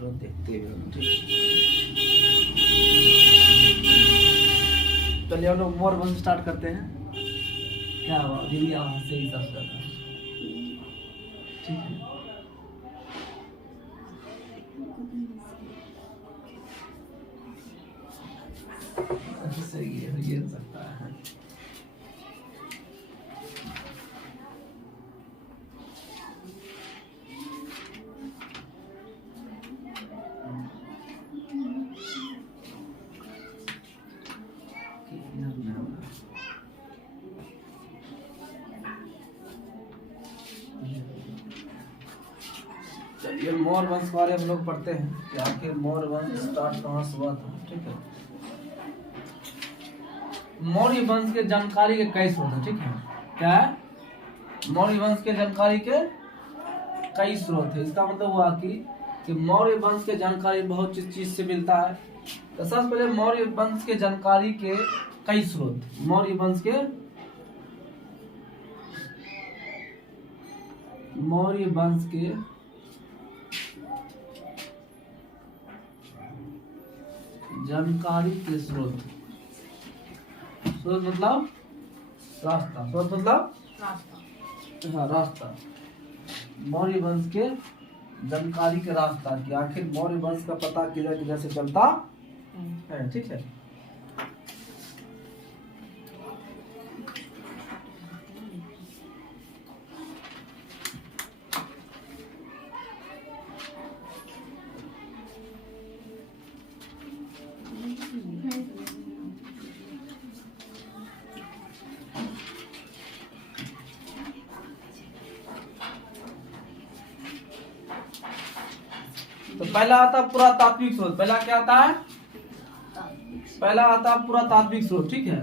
तुरंत देखते हुए हम, ठीक। चलिए हम लोग मोर वंश स्टार्ट करते हैं। क्या हुआ दिल्ली वहां से ही सब करना, ठीक है। सही है, ये हो सकता है। चलिए मौर्य वंश के बारे में हम लोग पढ़ते हैं कि आखिर मौर्य वंश स्टार्ट कहाँ से हुआ था, ठीक है। मौर्य वंश के जानकारी के कई स्रोत हैं, ठीक है। क्या है? मौर्य वंश के जानकारी के कई स्रोत है। इसका मतलब हुआ कि मौर्य वंश के जानकारी बहुत चीज से मिलता है। तो सबसे पहले मौर्य वंश के जानकारी के कई स्रोत, मौर्य वंश के जानकारी के स्रोत, स्रोत मतलब रास्ता, स्रोत मतलब रास्ता, हाँ रास्ता। मौर्य वंश के जानकारी के रास्ता कि आखिर मौर्य वंश का पता किधर किधर से चलता है, ठीक है। तो पहला आता पुरातात्विक स्रोत। पहला क्या आता है? पहला आता पुरातात्विक स्रोत, ठीक है।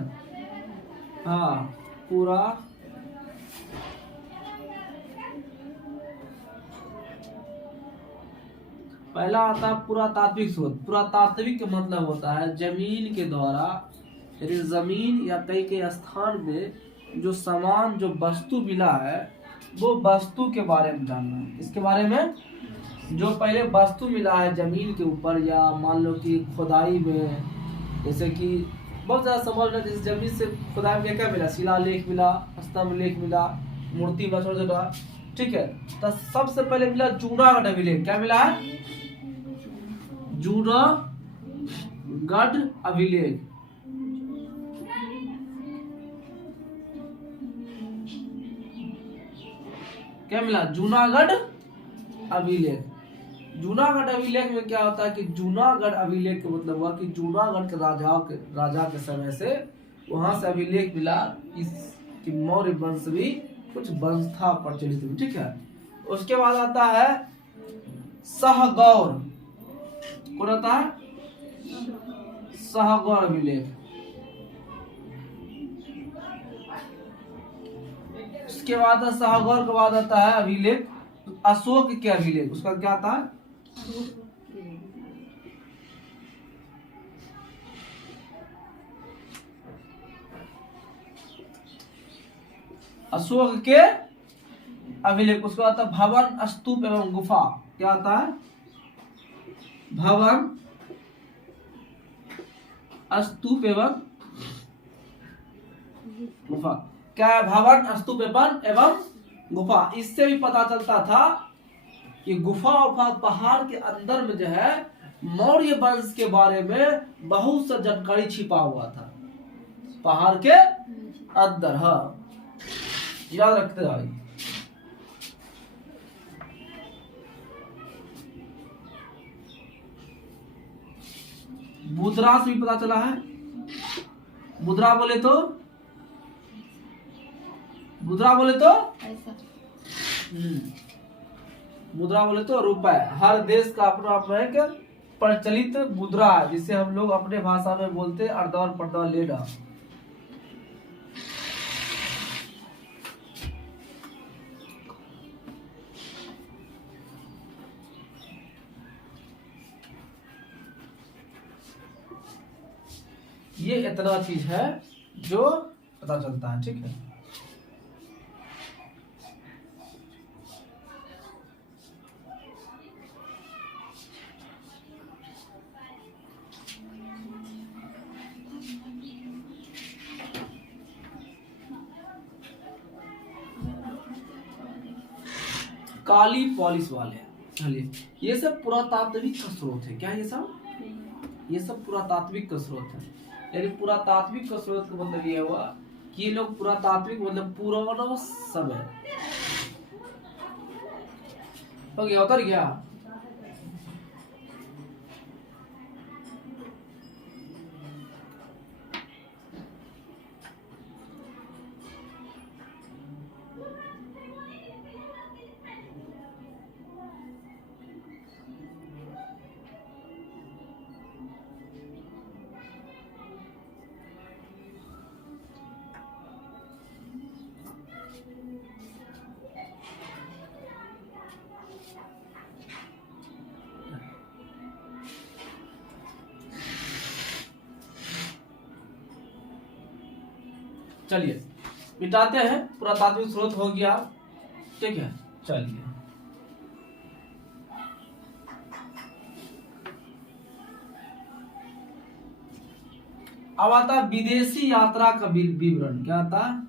हाँ पहला आता पुरातात्विक स्रोत। पुरातात्विक का मतलब होता है जमीन के द्वारा, यदि जमीन या कई स्थान में जो सामान, जो वस्तु मिला है, वो वस्तु के बारे में जानना है। इसके बारे में जो पहले वस्तु मिला है जमीन के ऊपर, या मान लो कि खुदाई में, जैसे कि बहुत ज्यादा समझ रहे, जैसे जमीन से खुदाई में क्या मिला, शिलालेख मिला, स्तंभ लेख मिला, मूर्ति मिला छोटा छोटा, ठीक है। तो सबसे पहले मिला जूनागढ़ अभिलेख। क्या मिला है? जूनागढ़ अभिलेख। क्या मिला? जूनागढ़ अभिलेख। जूनागढ़ अभिलेख में क्या होता है कि जूनागढ़ अभिलेख का मतलब हुआ कि जूनागढ़ के राजा के समय से वहां से अभिलेख मिला कि मौर्य वंश भी कुछ वंश था प्रचलित में, ठीक है। उसके बाद आता है सहगौर। कौन आता है? सहगौर अभिलेख। उसके बाद सहगौर के बाद आता है अभिलेख अशोक के अभिलेख। उसका क्या आता है? अशोक के अभिलेख। उसके बाद आता है भवन, स्तूप एवं गुफा। क्या आता है? भवन, स्तूप एवं गुफा। क्या है? भवन, स्तूप एवं गुफा। इससे भी पता चलता था कि गुफा पहाड़ के अंदर में जो है मौर्य वंश के बारे में बहुत सा जानकारी छिपा हुआ था पहाड़ के अंदर। हाँ, याद रखते भाई। मुद्रा से भी पता चला है। मुद्रा बोले तो मुद्रा बोले तो रुपए। हर देश का अपना अपना एक प्रचलित मुद्रा है, जिसे हम लोग अपने भाषा में बोलते हैं अर्दौर पर्दौर लेना। ये इतना चीज है जो पता चलता है, ठीक है। काली पॉलिश वाले हैं। चलिए, ये सब पुरातात्विक का स्रोत है। क्या ये सब पुरातात्विक का स्रोत है। यानी पुरातात्विक का स्रोत का मतलब ये हुआ कि ये लोग पुरातात्विक मतलब पुराना समय हो गया, उतर गया। चलिए मिटाते हैं, पुरातात्विक स्रोत हो गया। ठीक है, चलिए अब आता विदेशी यात्रा का विवरण। क्या आता?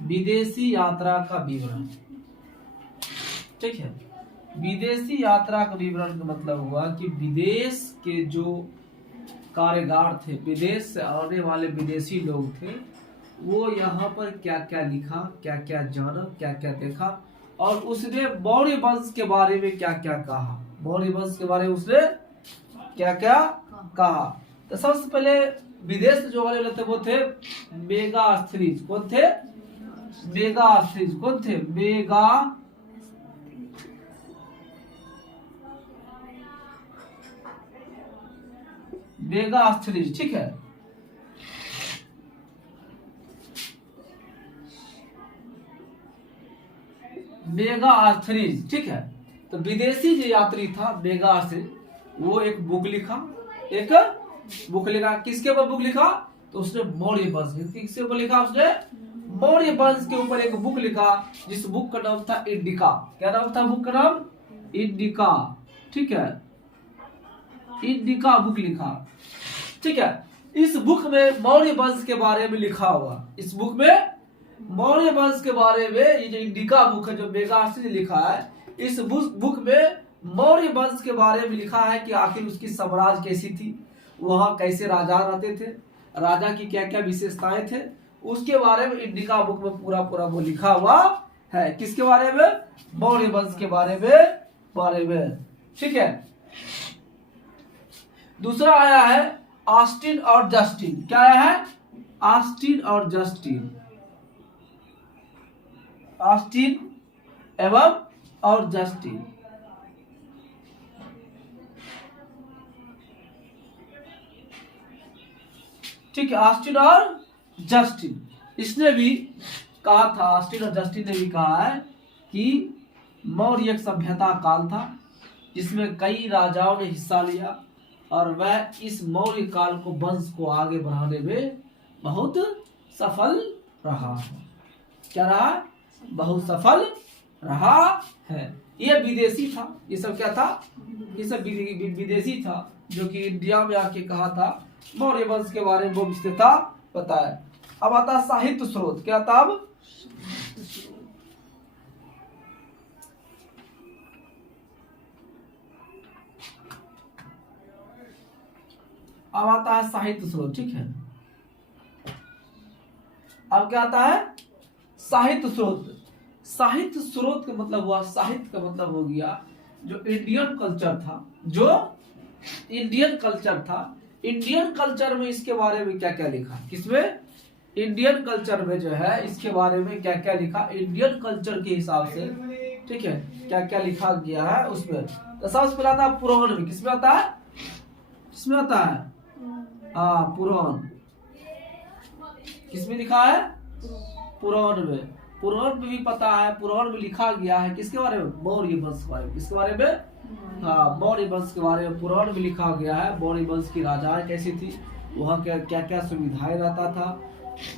विदेशी यात्रा का विवरण। ठीक है, विदेशी यात्रा का विवरण का मतलब हुआ कि विदेश के जो कारीगर थे, विदेश से आने वाले विदेशी लोग थे, वो यहाँ पर क्या क्या लिखा, क्या क्या जाना, क्या क्या देखा, और उसने मौर्य वंश के बारे में क्या क्या कहा। मौर्य वंश के बारे में उसने क्या क्या कहा। तो सबसे पहले विदेश से जो वाले थे वो थे मेगास्थनीज। कौन थे? मेगास्थनीज। कौन थे? मेगास्थनीज। ठीक है, मेगास्थनीज। ठीक है, तो विदेशी जो यात्री था मेगास्थनीज, वो एक बुक लिखा। किसके ऊपर बुक लिखा? तो उसने मौर्य वंश। किसके ऊपर लिखा? उसने मौर्य वंश के ऊपर एक बुक लिखा, जिस बुक का नाम था इंडिका। क्या नाम था बुक का नाम? इंडिका। ठीक है, इंडिका बुक लिखा। ठीक है, इस बुक में मौर्य वंश के बारे में लिखा हुआ, इस बुक में मौर्य वंश के बारे में, ये जो इंडिका बुक है जो मेगास्थनीज लिखा है, इस बुक में मौर्य वंश के बारे में लिखा है कि आखिर उसकी साम्राज्य कैसी थी, वहां कैसे राजा रहते थे, राजा की क्या क्या विशेषताएं थे, उसके बारे में इंडिका बुक में पूरा वो लिखा हुआ है। किसके बारे में? मौर्य वंश के बारे में। ठीक है, दूसरा आया है ऑस्टिन और जस्टिन। क्या आया है? ऑस्टिन और जस्टिन। ऑस्टिन एवं और जस्टिन। ठीक है, ऑस्टिन और जस्टिन। इसने भी कहा था, ऑस्टिन और जस्टिन ने भी कहा है कि मौर्य एक सभ्यता काल था जिसमें कई राजाओं ने हिस्सा लिया, और वह इस मौर्य काल को, वंश को आगे बढ़ाने में बहुत सफल रहा है। क्या रहा? बहुत सफल रहा है। ये विदेशी था। ये सब क्या था? ये सब विदेशी था, जो कि इंडिया में आके कहा था मौर्य वंश के बारे में वो विशेषता बताया। अब आता साहित्य स्रोत। क्या था? अब आता है साहित्य स्रोत। ठीक है, अब क्या आता है? साहित्य स्रोत। साहित्य स्रोत का मतलब हुआ, साहित्य का मतलब हो गया जो इंडियन कल्चर था, जो इंडियन कल्चर था, इंडियन कल्चर में इसके बारे में क्या क्या लिखा। किसमें? इंडियन कल्चर में जो है इसके बारे में क्या क्या लिखा, इंडियन कल्चर के हिसाब से। ठीक है, क्या क्या लिखा गया है उसमें। तो सबसे पहला था पुराण में। किसमें आता है? किसमें आता है? पुराण। किसमें लिखा है? पुराण में। पुराण में भी पता है, पुराण में लिखा गया है किसके बारे में? मौर्य वंश के बारे में। किसके बारे में? मौर्य वंश के बारे में पुराण में लिखा गया है। मौर्य वंश की राजाएं कैसी थी, वहाँ क्या क्या सुविधाएं रहता था,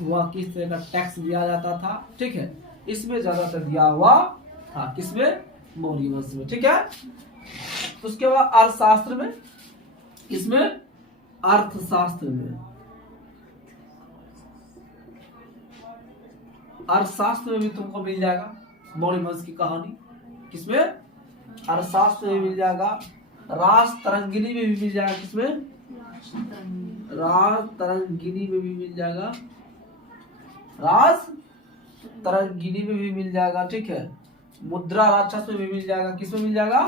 वहाँ किस तरह का टैक्स दिया जाता था। ठीक है, इसमें ज्यादातर दिया हुआ था। किसमें? मौर्य वंश में। ठीक है। तो उसके बाद अर्थशास्त्र में, इसमें अर्थशास्त्र में, अर्थशास्त्र में भी तुमको मिल जाएगा मौर्य वंश की कहानी। किसमें? अर्थशास्त्र में मिल जाएगा। राज तरंगिणी में भी मिल जाएगा। किसमें? राज तरंगिणी में भी मिल जाएगा। राज तरंगिणी में भी मिल जाएगा। ठीक है। मुद्रा राक्षस में भी मिल जाएगा। किसमें मिल जाएगा?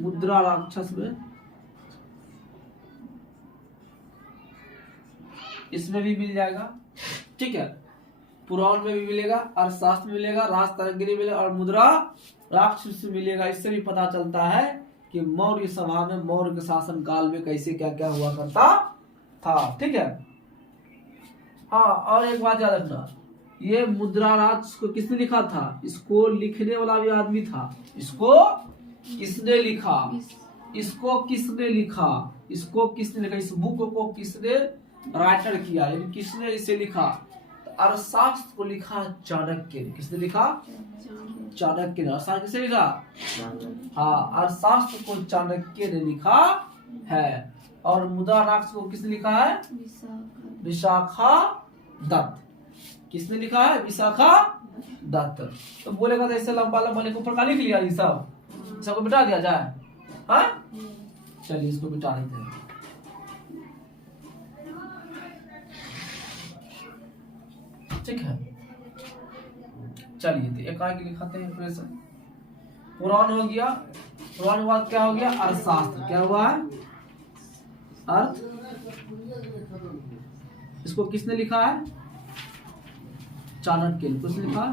मुद्रा राक्षस में, इसमें भी मिल जाएगा। ठीक है। पुराण में भी मिलेगा, अर्थशास्त्र में मिलेगा, राज तरंगिणी मिलेगा और मुद्रा राक्षस में मिलेगा। इससे भी पता चलता है कि मौर्य सभा में, मौर्य के शासन काल में कैसे क्या क्या हुआ करता था। ठीक है। हाँ, और एक बात याद रखना, ये मुद्रा राक्षस को किसने लिखा था? इसको लिखने वाला भी आदमी था। इसको किसने लिखा? इसको किसने लिखा? इसको किसने लिखा? इस बुक को किसने राइटर किया, यानी किसने इसे लिखा? अर्थशास्त्र को लिखा चाणक्य ने। किसने लिखा? चाणक्य ने। अर्थशास्त्र किसने लिखा? हाँ, अर्थशास्त्र को चाणक्य ने लिखा है। और मुद्रा राक्षस को किसने लिखा है? विशाखा दत्त। किसने लिखा है? विशाखा दत्त। तो बोलेगा तो ऐसे लंबा लंबा लिख, ऊपर का लिख लिया ये सब, सबको मिटा दिया जाए। हाँ, चलिए इसको मिटा देते हैं। ठीक है। चलिए तो एक आगे लिखाते हैं फिर से। पुराण हो गया, पुराण के बाद क्या हो गया? अर्थशास्त्र। क्या हुआ है? अर्थ। इसको किसने लिखा है? चाणक्य ने। किसने लिखा?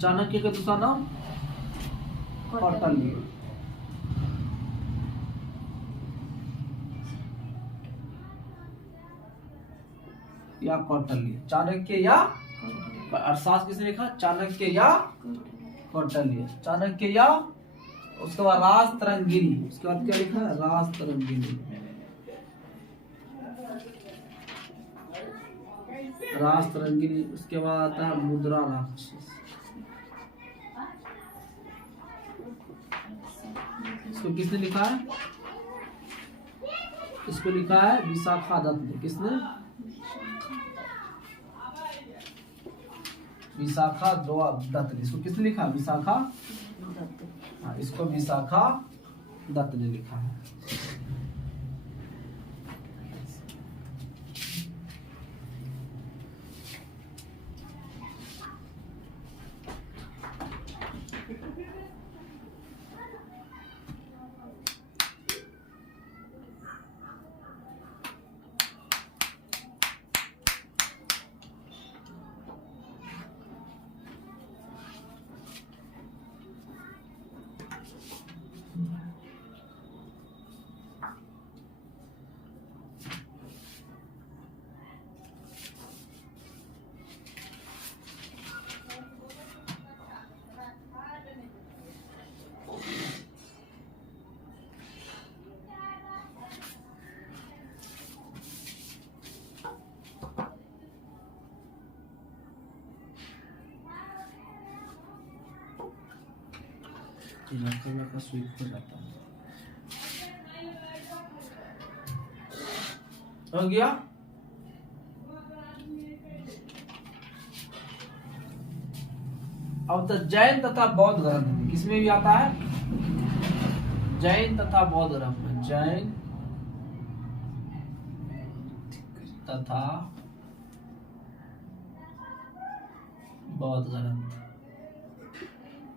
चाणक्य का दूसरा नाम कौटिल्य। या कौटिल्य। चाणक्य या अर्थशास्त्र किसने लिखा? चाणक्य या कौटिल्य। चाणक्य या, उसके बाद राज तरंगिणी। उसके बाद क्या लिखा है? राज तरंगिणी। राज तरंगिणी। उसके बाद आता है मुद्रा राक्षस। इसको किसने लिखा है? इसको लिखा है विशाखा दत्त ने। किसने? विशाखा दत्त ने। इसको किसने लिखा? विशाखा दत्त। हाँ, इसको विशाखा दत्त ने लिखा है। का स्वीप हो जाता है। हो गया। अब तो जैन तथा बौद्ध ग्रंथ किसमें भी आता है? जैन तथा बौद्ध ग्रंथ में। जैन तथा बौद्ध ग्रंथ।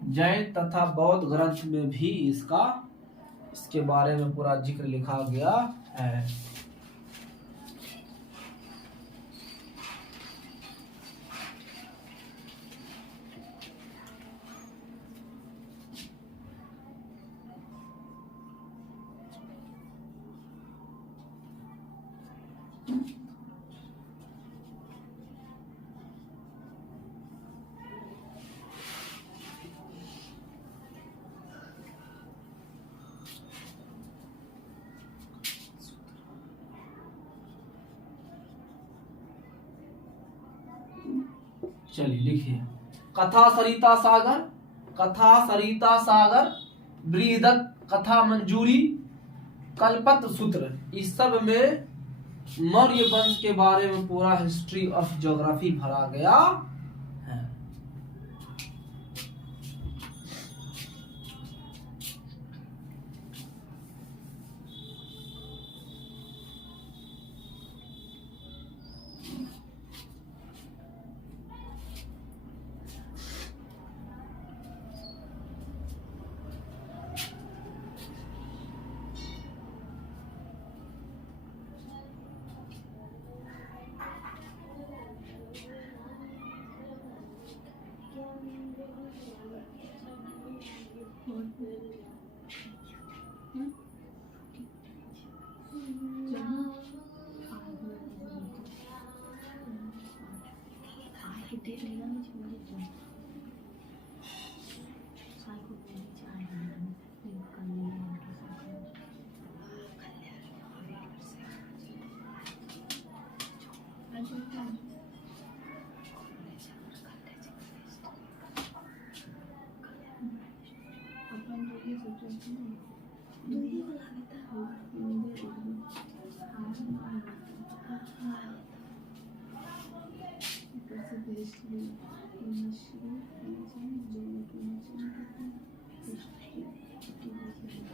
जैन तथा बौद्ध ग्रंथ में भी इसके बारे में पूरा जिक्र लिखा गया है। चलिए लिखिए। कथा सरिता सागर। कथा सरिता सागर बृहदत्त, कथा मंजूरी, कल्पत सूत्र, इस सब में मौर्य वंश के बारे में पूरा हिस्ट्री ऑफ ज्योग्राफी भरा गया है।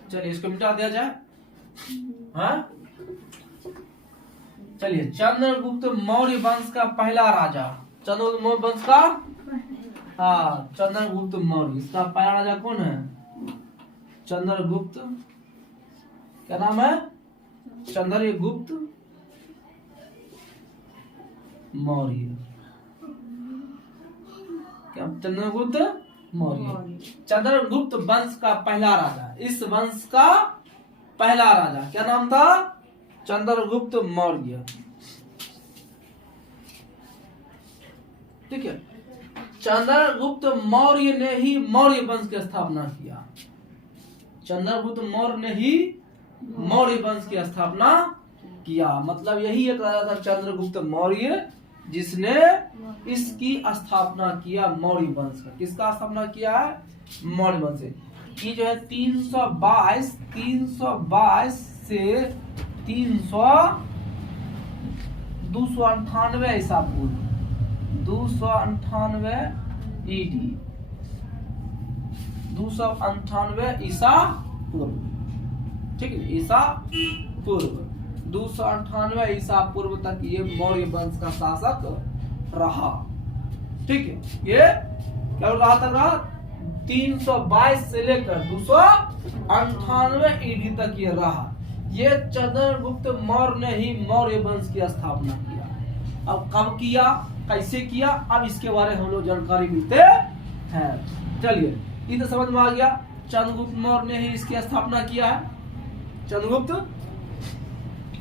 चलिए इसको मिटा दिया जाए। हाँ चलिए, चंद्रगुप्त मौर्य वंश का पहला राजा, चंद्रगुप्त मौर्य वंश का, हाँ चंद्रगुप्त मौर्य, इसका पहला राजा कौन है? चंद्रगुप्त, क्या नाम है? चंद्रगुप्त मौर्य। क्या? चंद्रगुप्त मौर्य, चंद्रगुप्त वंश का पहला राजा, इस वंश का पहला राजा क्या नाम था? चंद्रगुप्त मौर्य। ठीक है, चंद्रगुप्त मौर्य ने ही मौर्य वंश की स्थापना किया। चंद्रगुप्त मौर्य ने ही मौर्य वंश की स्थापना किया, मतलब यही एक राजा था चंद्रगुप्त मौर्य जिसने इसकी स्थापना किया मौर्य वंश का। किसका स्थापना किया है? मौर्य वंश से। ये जो है 322 से 298 ईसा पूर्व, 298 ईडी, 298 ईसा पूर्व। ठीक है, ईसा पूर्व 298 ईसा पूर्व तक ये मौर्य वंश का शासक रहा। ठीक है, ये क्या रहा था? 322 से लेकर 298 ईडी तक ये रहा। ये चंद्रगुप्त मौर्य ने ही मौर्य वंश की स्थापना किया। अब कब किया, कैसे किया, अब इसके बारे में हम लोग जानकारी लेते हैं। चलिए, ये तो समझ में आ गया, चंद्रगुप्त मौर्य ने ही इसकी स्थापना किया है। चंद्रगुप्त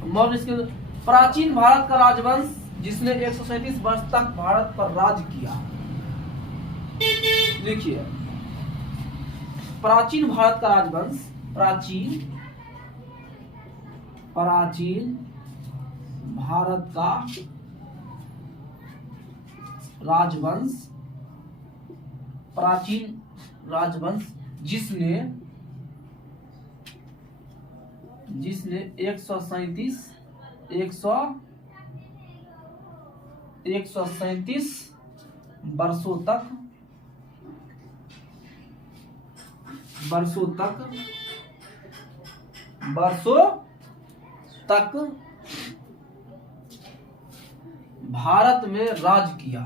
मौर्य इसके प्राचीन भारत का राजवंश जिसने 137 वर्ष तक भारत पर राज किया। देखिए, प्राचीन भारत का राजवंश, प्राचीन भारत का राजवंश, प्राचीन राजवंश जिसने 137 वर्षों तक भारत में राज किया।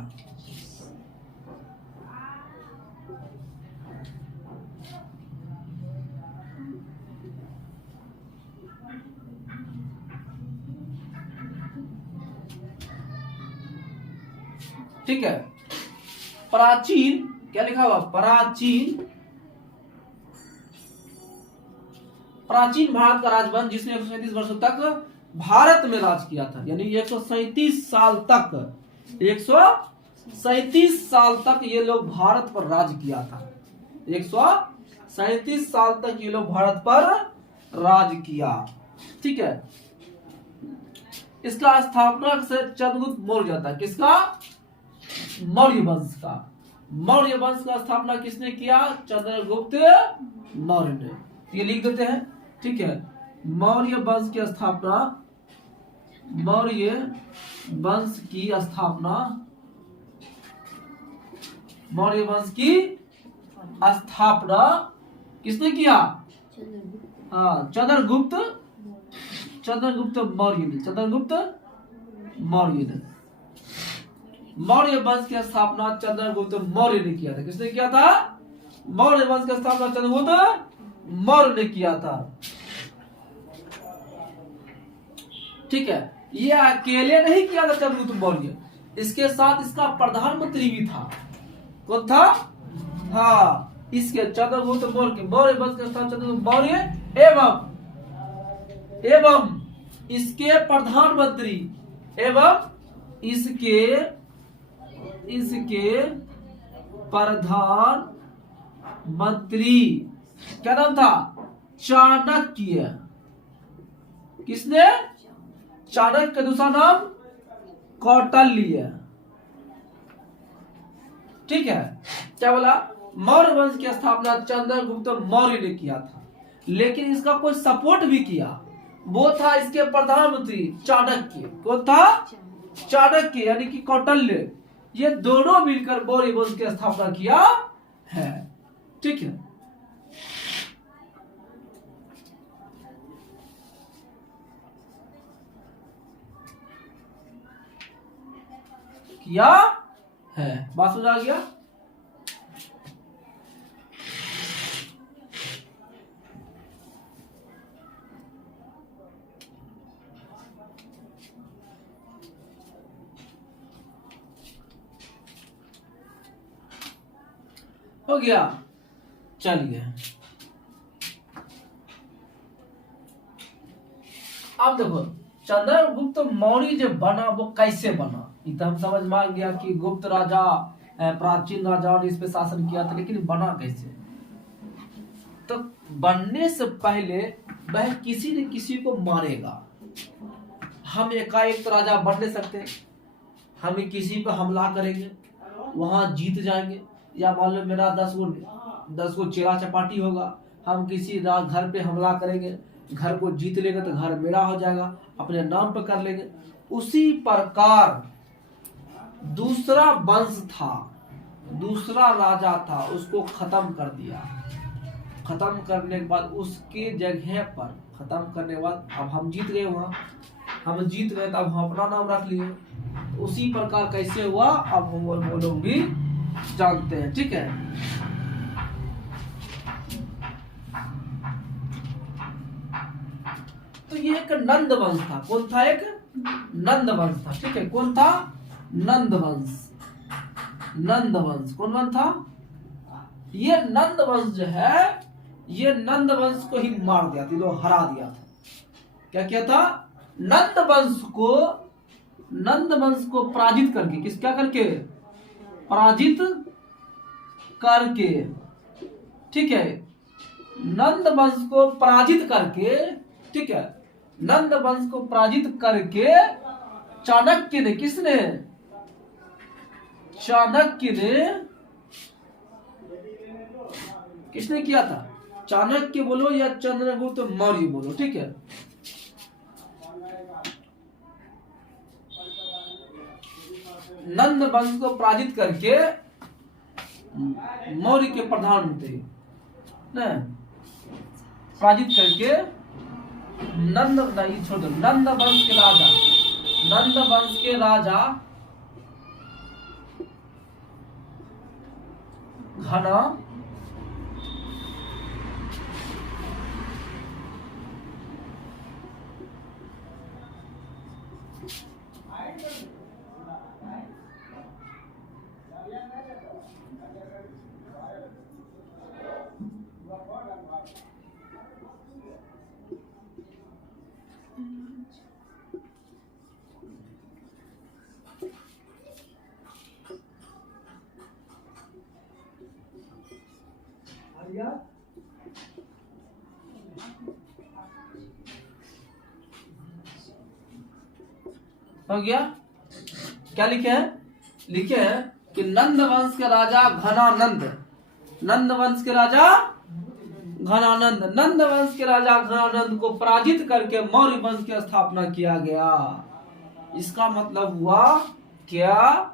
ठीक है, प्राचीन क्या लिखा हुआ? प्राचीन भारत का राजवंश जिसने 137 वर्षों तक भारत में राज किया था, यानी 137 साल तक ये लोग भारत पर राज किया था। 137 साल तक ये लोग भारत पर राज किया। ठीक है, इसका स्थापना से चंद्रगुप्त मौर्य जाता है। किसका? मौर्य वंश का। मौर्य वंश का स्थापना किसने किया? चंद्रगुप्त मौर्य ने। ये लिख देते हैं, ठीक है। मौर्य वंश की स्थापना, मौर्य वंश की स्थापना, मौर्य वंश की स्थापना किसने किया? हाँ, चंद्रगुप्त मौर्य ने, चंद्रगुप्त मौर्य ने। मौर्य वंश की स्थापना चंद्रगुप्त मौर्य ने किया था। किसने किया था? मौर्य वंश की स्थापना चंद्रगुप्त मौर्य ने किया था, ठीक है। ये अकेले नहीं किया था चंद्रगुप्त मौर्य, इसके साथ इसका प्रधानमंत्री भी था। कौन था? हाँ, इसके चंद्रगुप्त मौर्य वंश के स्थापना चंद्रगुप्त मौर्य एवं इसके प्रधानमंत्री एवं इसके प्रधानमंत्री क्या नाम था? चाणक्य। किसने? चाणक्य का दूसरा नाम कौटिल्य, ठीक है। क्या बोला? मौर्य वंश की स्थापना चंद्रगुप्त मौर्य ने किया था, लेकिन इसका कोई सपोर्ट भी किया, वो था इसके प्रधानमंत्री चाणक्य। कौन था? चाणक्य यानी कि कौटिल्य। ये दोनों मिलकर मौर्य वंश की स्थापना किया है, ठीक है। किया है, बात समझ आ गया? हो गया, चलिए। अब देखो चंद्रगुप्त मौर्य जो बना वो कैसे बना। तो हम समझ में आ गया कि गुप्त राजा, प्राचीन राजाओं ने इस पे शासन किया था, लेकिन बना कैसे? तो बनने से पहले वह किसी न किसी को मारेगा। हम एकाएक तो राजा बन नहीं सकते, हम किसी पर हमला करेंगे, वहां जीत जाएंगे, या मान लो मेरा 10 गो चेरा चपाटी होगा, हम किसी घर पे हमला करेंगे, घर को जीत लेंगे तो घर मेरा हो जाएगा, अपने नाम पे कर लेंगे। उसी प्रकार दूसरा वंश था, दूसरा राजा था, उसको खत्म कर दिया। खत्म करने के बाद उसके जगह पर, खत्म करने के बाद अब हम जीत गए, वहां हम जीत गए तो अब हम अपना नाम रख लिए। उसी प्रकार कैसे हुआ अब हम वो लोग भी जानते हैं, ठीक है। तो ये एक नंद वंश था। कौन था? एक नंद वंश था, ठीक है। कौन था? नंद वंश। नंद वंश कौन वंश था? ये नंद वंश जो है, ये नंद वंश को ही मार दिया था, लोग हरा दिया था। क्या किया था? नंद वंश को पराजित करके, किस क्या करके? पराजित करके, ठीक है। नंद वंश को पराजित करके, ठीक है। नंद वंश को पराजित करके चाणक्य ने, किसने? चाणक्य ने, किसने किया था? चाणक्य बोलो या चंद्रगुप्त मौर्य बोलो, ठीक है। नंद वंश को पराजित करके मौर्य के प्रधानमंत्री ने पराजित करके नंद वंश के राजा, नंद वंश के राजा घना हो गया। क्या लिखे हैं? लिखे हैं कि नंद वंश के राजा घनानंद, नंद वंश के राजा घनानंद, नंद वंश के राजा घनानंद को पराजित करके मौर्य वंश की स्थापना किया गया। इसका मतलब हुआ क्या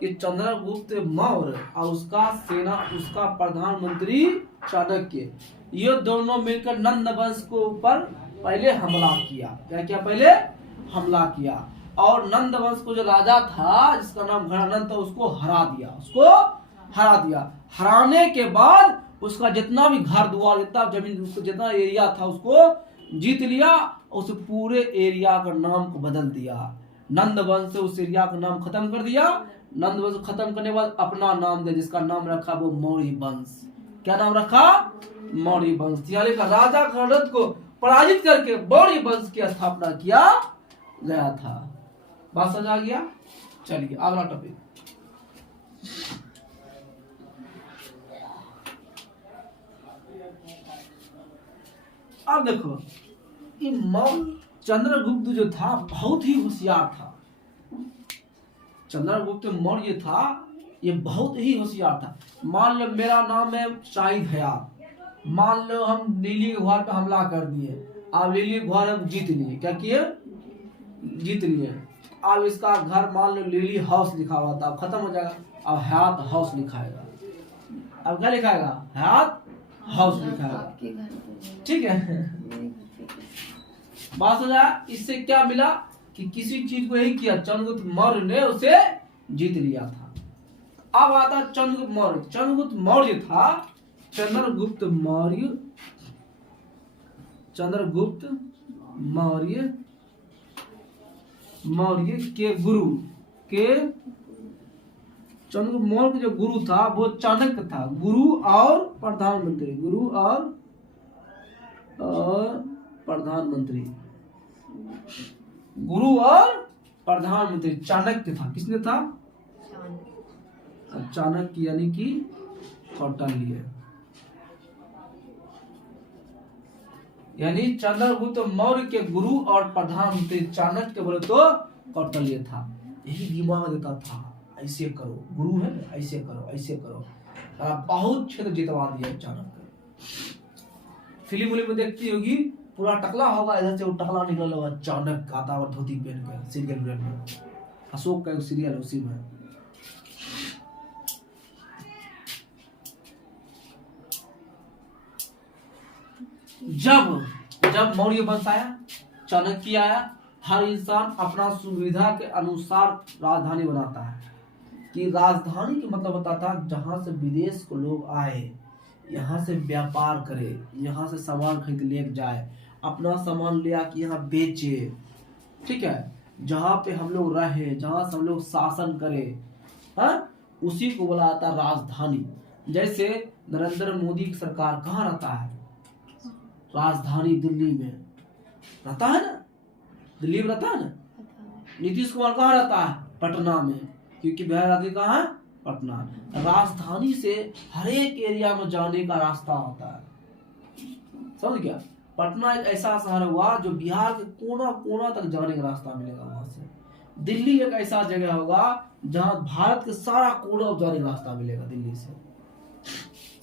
कि चंद्रगुप्त मौर्य और उसका सेना, उसका प्रधानमंत्री चाणक्य, ये दोनों मिलकर नंद वंश के ऊपर पहले हमला किया। क्या किया? पहले हमला किया और नंद वंश को जो राजा था जिसका नाम घनानंद था उसको हरा दिया, उसको हरा दिया। हराने के बाद उसका जितना भी घर द्वार, जितना जमीन, जितना एरिया था उसको जीत लिया। उस पूरे एरिया का नाम को बदल दिया, नंद वंश से उस एरिया का नाम खत्म कर दिया। नंद वंश खत्म करने के बाद अपना नाम दे, जिसका नाम रखा वो मौर्य वंश। क्या नाम रखा? मौर्य वंश। यानी का राजा घनानंद को पराजित करके मौर्य वंश की स्थापना किया गया था। बात समझ आ गया? चलिए अगला टॉपिक। अब देखो, चंद्रगुप्त जो था बहुत ही होशियार था। चंद्रगुप्त मौर्य था, ये बहुत ही होशियार था। मान लो मेरा नाम है शाहिद हयात, मान लो हम लीली गुहार पे हमला कर दिए, अब लीली गुहार हम जीत लिए। क्या किए? जीत लिए। अब इसका घर मान लो लिली हाउस लिखा हुआ था, अब खत्म हो जाएगा, अब हयात हाउस लिखाएगा। अब क्या लिखाएगा? हयात हाउस लिखाएगा। ठीक है, बात हो जाए। इससे क्या मिला कि किसी चीज को यही किया, चंद्रगुप्त मौर्य ने उसे जीत लिया था। अब आता चंद्रगुप्त मौर्य। चंद्रगुप्त मौर्य था, चंद्रगुप्त मौर्य, चंद्रगुप्त मौर्य, मौर्य के गुरु के, चंद्रगुप्त मौर्य जो गुरु था वो चाणक्य था। गुरु और प्रधानमंत्री, गुरु और प्रधानमंत्री, गुरु और प्रधानमंत्री चाणक्य था। किसने था? चाणक्य, यानी कि कौटिल्य। यानी चंद्रगुप्त मौर्य के गुरु और प्रधानमंत्री चाणक्य बोले तो कौटिल्य था। यही दिमाग देता था, ऐसे करो, गुरु है ना, ऐसे करो, ऐसे करो। बहुत क्षेत्र जितवा दिया चाणक्य। फिल्म में देखती होगी, पूरा टकला होगा, इधर से वो टकला निकल होगा, चाणक्य आता और धोती पहन कर सीरियल में। अशोक का एक सीरियल उसी में। जब मौर्य वंश आया, चाणक्य आया, हर इंसान अपना सुविधा के अनुसार राजधानी बनाता है। कि राजधानी का मतलब होता था जहां से विदेश को लोग आए, यहाँ से व्यापार करे, यहाँ से सामान खरीद ले जाए, अपना सामान ले आके यहाँ बेचे। ठीक है, जहाँ पे हम लोग रहे, जहाँ से हम लोग शासन करें, हाँ, उसी को बोला जाता है राजधानी। जैसे नरेंद्र मोदी की सरकार कहाँ रहता है? राजधानी दिल्ली में रहता है ना, दिल्ली में रहता है ना। नीतीश कुमार कहाँ रहता है? पटना में, क्योंकि बिहार राज्य कहाँ है? पटना। राजधानी से हर एक एरिया में जाने का रास्ता होता है, समझ गया? पटना एक ऐसा शहर हुआ जो बिहार के कोना कोना तक जाने का रास्ता मिलेगा वहां से। दिल्ली एक ऐसा जगह होगा जहां भारत के सारा कोना जाने का रास्ता मिलेगा दिल्ली से,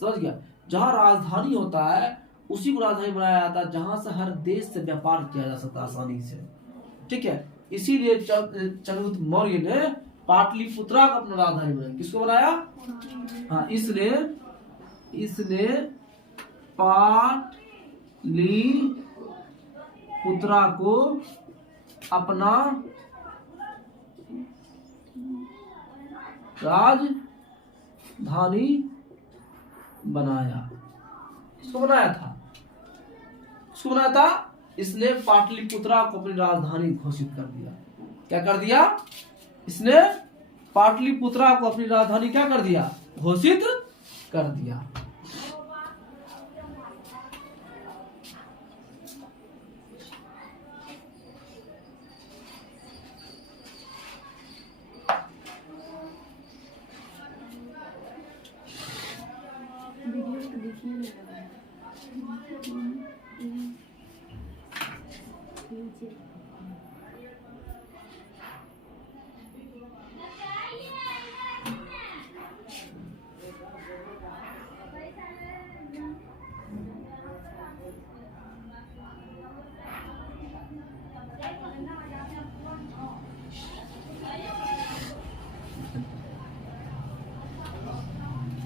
समझ गया? जहां राजधानी होता है उसी को राजधानी बनाया जाता है, जहां से हर देश से व्यापार किया जा सकता है आसानी से। ठीक है, इसीलिए चंद्रगुप्त मौर्य ने पाटलिपुत्रा को अपना राजधानी बनाया। किसको बनाया? हाँ, इसने पाटलिपुत्रा को अपना राजधानी बनाया। किसको बनाया था? किसको बनाया था? इसने पाटलिपुत्रा को अपनी राजधानी घोषित कर दिया। क्या कर दिया? इसने पाटलिपुत्रा को अपनी राजधानी क्या कर दिया? घोषित कर दिया।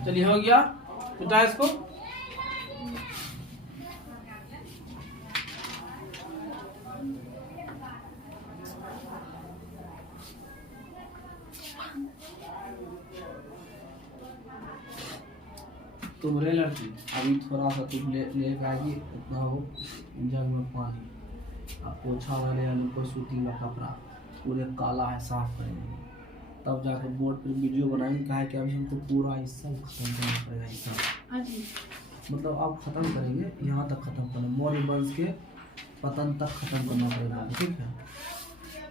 चलिए हो गया, मिटा इसको। तुम रे लड़की, अभी थोड़ा सा तुम ले आएगी, इतना हो जग में पानी, अब पोछा वाले आलू को सूती का कपड़ा पूरे काला है साफ करेंगे, तब जाकर बोर्ड पर वीडियो बनाएंगे। कहा है कि अभी हमको पूरा हिस्सा खत्म करना पड़ेगा, हिस्सा मतलब अब खत्म करेंगे, यहाँ तक खत्म करना, मौर्य वंश के पतन तक खत्म करना पड़ेगा, ठीक है।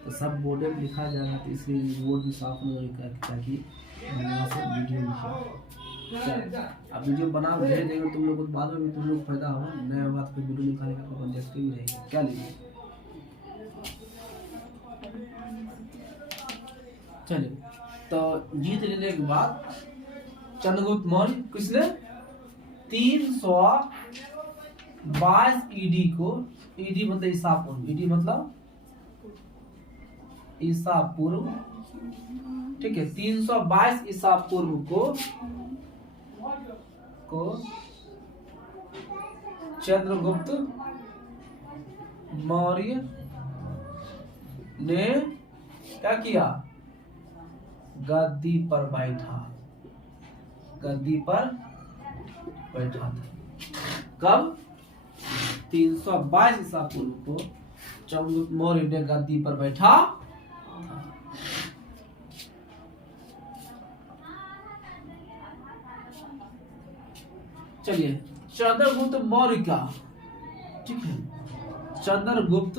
तो सब बोर्ड में लिखा जाएगा, तो इसलिए बोर्ड भी साफ नहीं ताकि यहाँ से वीडियो लिखा। अब वीडियो बना भेज देंगे तुम लोग को, बाद में भी तुम लोग फायदा होगा, नया होगा तो फिर वीडियो निकालने का कोई देखते ही रहेगा। क्या लीजिए, चलिए। तो जीत लेने के बाद चंद्रगुप्त मौर्य किसने 322 ईडी को, ईडी मतलब ईसा पूर्व, ईडी मतलब ईसा पूर्व, ठीक है, 322 ईसा पूर्व को चंद्रगुप्त मौर्य ने क्या किया, गद्दी पर बैठा, गद्दी पर बैठा था। कब 322 ईसा पूर्व को चंद्रगुप्त मौर्य ने गद्दी पर बैठा। चलिए, चंद्रगुप्त मौर्य का, ठीक है, चंद्रगुप्त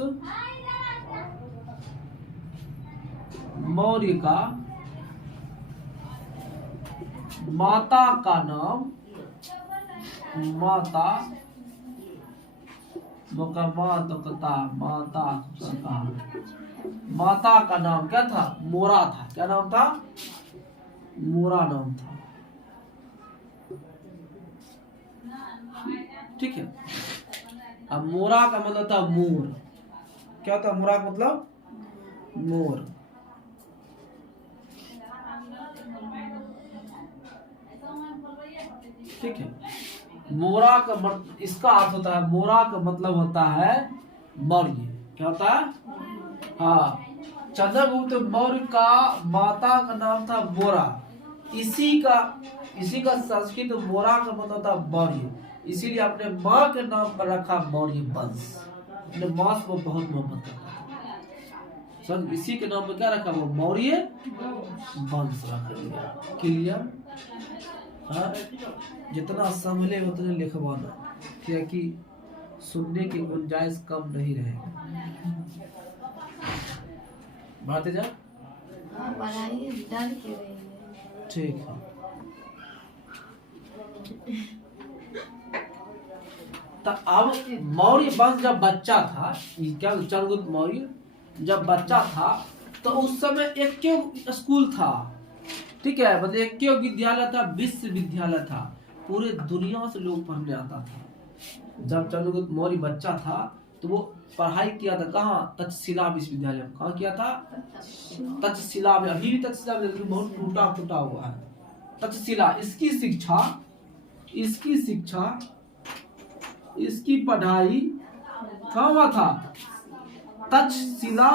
मौर्य का माता का नाम, माता माता का नाम क्या था, मोरा था। क्या नाम था, मोरा नाम था, ठीक है। अब मोरा का मतलब था मोर, क्या था मोरा का मतलब, मोर, ठीक है। मोरा का इसका अर्थ होता है, मोरा का मतलब होता है मौर्य। क्या होता है, हाँ, चंद्रगुप्त मौर्य का माता का नाम था मोरा, इसी का संस्कृत मोरा का मतलब था मौर्य, इसीलिए अपने माँ के नाम पर रखा मौर्य वंश। अपने माँ को बहुत मोहब्बत करता था, इसी के नाम पर क्या रखा, वो मौर्य वंश रख दिया। क्लियर, हाँ, जितना संभले उतना लिखवाना, क्योंकि सुनने की गुंजाइश कम नहीं रहेगी। बढ़ाते जा, ठीक है। तो अब मौर्य वंश जब बच्चा था, क्या चंद्रगुप्त मौर्य जब बच्चा था, तो उस समय एक स्कूल था, ठीक है, मतलब एक विद्यालय था, विश्वविद्यालय था, पूरे दुनिया से लोग पढ़ने आता था। जब चंद्रगुप्त मौर्य बच्चा था तो वो पढ़ाई किया था कहाँ, तक्षशिला विश्वविद्यालय में। कहाँ किया था, तक्षशिला में। अभी भी तक्षशिला में बहुत टूटा हुआ है तक्षशिला। इसकी शिक्षा, इसकी पढ़ाई कहाँ हुआ था, तक्षशिला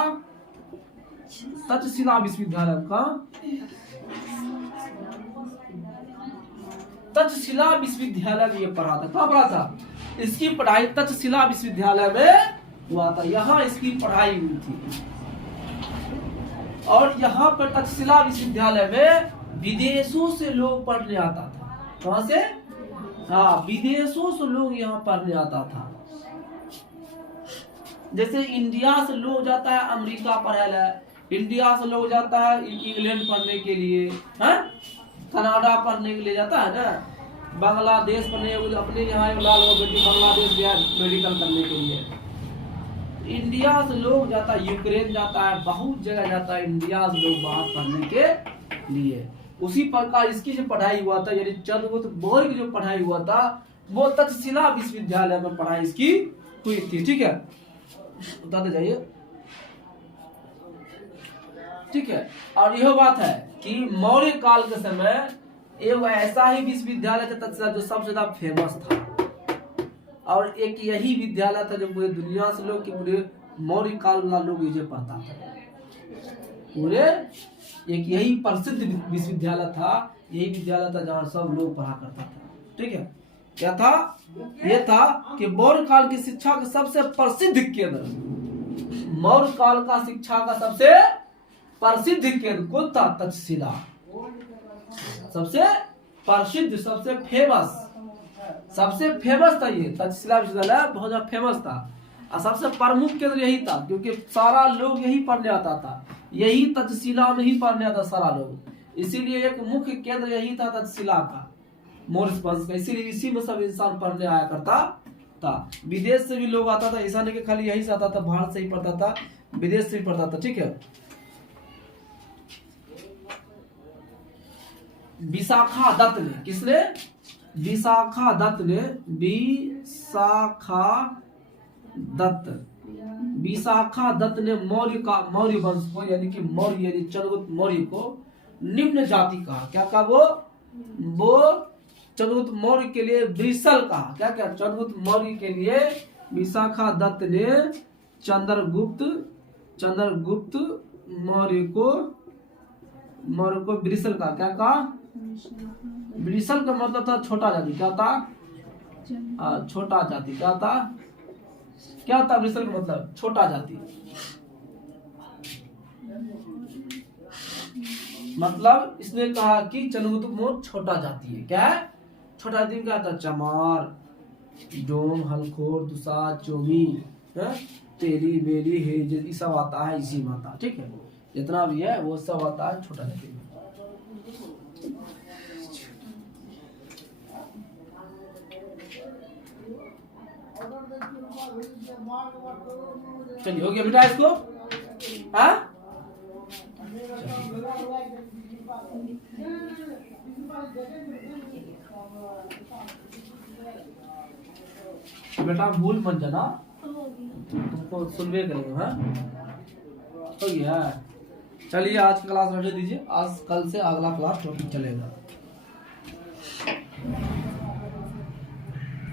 विश्वविद्यालय का, तक्षशिला विश्वविद्यालय में ये पढ़ा था। कहाँ पढ़ा था, इसकी पढ़ाई तक्षशिला विश्वविद्यालय में हुआ था, यहाँ इसकी पढ़ाई हुई थी। और यहाँ पर तक्षशिला विश्वविद्यालय में विदेशों से लोग पढ़ने आता था। कहाँ से, हाँ, विदेशों से लोग यहाँ पढ़ने आता था। जैसे इंडिया से लोग जाता है अमेरिका पढ़ने, इंडिया से लोग जाता है इंग्लैंड पढ़ने के लिए, है, कनाडा पढ़ने के लिए जाता है ना, बांग्लादेश पढ़ने, अपने यहाँ लाल बेटी बांग्लादेश गया मेडिकल करने के लिए। इंडिया से लोग जाता है, यूक्रेन जाता है, बहुत जगह जाता है इंडिया से लोग बाहर पढ़ने के लिए। उसी प्रकार इसकी जो पढ़ाई हुआ था, यानी चंद्रगुप्त मौर्य की जो पढ़ाई हुआ था, वो तक्षशिला विश्वविद्यालय में पढ़ाई इसकी हुई थी, ठीक है। बताते जाइए, ठीक है। और यह बात है कि मौर्य काल के समय एक ऐसा ही विश्वविद्यालय था तक्षशिला जो सबसे ज्यादा फेमस था, और एक यही विद्यालय था जो पूरे दुनिया से लोग, पूरे मौर्य काल वाला लोग इसे पढ़ता था। पूरे एक यही प्रसिद्ध विश्वविद्यालय था, यही विद्यालय था जहाँ सब लोग पढ़ा करता था। ठीक है, क्या था? ये था कि मौर्य काल की शिक्षा का सबसे प्रसिद्ध केंद्र, मौर्य काल का शिक्षा का सबसे प्रसिद्ध केंद्र कौन था? तक्षशिला। सबसे प्रसिद्ध, सबसे फेमस था ये तक्षशिला विश्वविद्यालय, बहुत ज्यादा फेमस था। और सबसे प्रमुख केंद्र यही था, क्योंकि सारा लोग यही पढ़ने आता था, यही तक्षशिला में ही पढ़ने आता सारा लोग, इसीलिए एक मुख्य केंद्र यही था तक्षशिला का, मौर्य वंश का। इसीलिए इसी में सब इंसान पढ़ने आया करता था। विदेश से भी लोग आता था, ऐसा नहीं कि खाली यही से आता था, भारत से ही पढ़ता था, विदेश से भी पढ़ता था। ठीक है, विशाखा दत्त ने, किसने? विशाखा दत्त ने, विशाखा दत्त ने मौर्य वंश को, यानी कि मौर्य यानी चंद्रगुप्त मौर्य को निम्न जाति कहा। क्या कहा? वो चंद्रगुप्त मौर्य के लिए ब्रिसल कहा। क्या क्या? चंद्रगुप्त मौर्य के लिए विशाखा दत्त ने चंद्रगुप्त मौर्य को ब्रिसल कहा। क्या कहा? ब्रिसल का मतलब था छोटा जाति। क्या था? छोटा जाति। क्या था? ब्रिसल का मतलब छोटा जाति, मतलब इसने कहा कि चंद्रगुप्त मौर्य छोटा जाति है। क्या है? छोटा जाति। क्या था? चमार, डोम, हलखोर, दुसाद, चोमी, तेली, बेली, हेज, ये सब आता है इसी में आता। ठीक है, जितना भी है वो सब आता है छोटा जाति में। चलिए, हो गया बेटा इसको? हाँ, बेटा भूल मत जाना, तुमको सुनवे करेंगे। हाँ, हो गया। चलिए आज की क्लास रख दीजिए, आज कल से अगला क्लास चलेगा।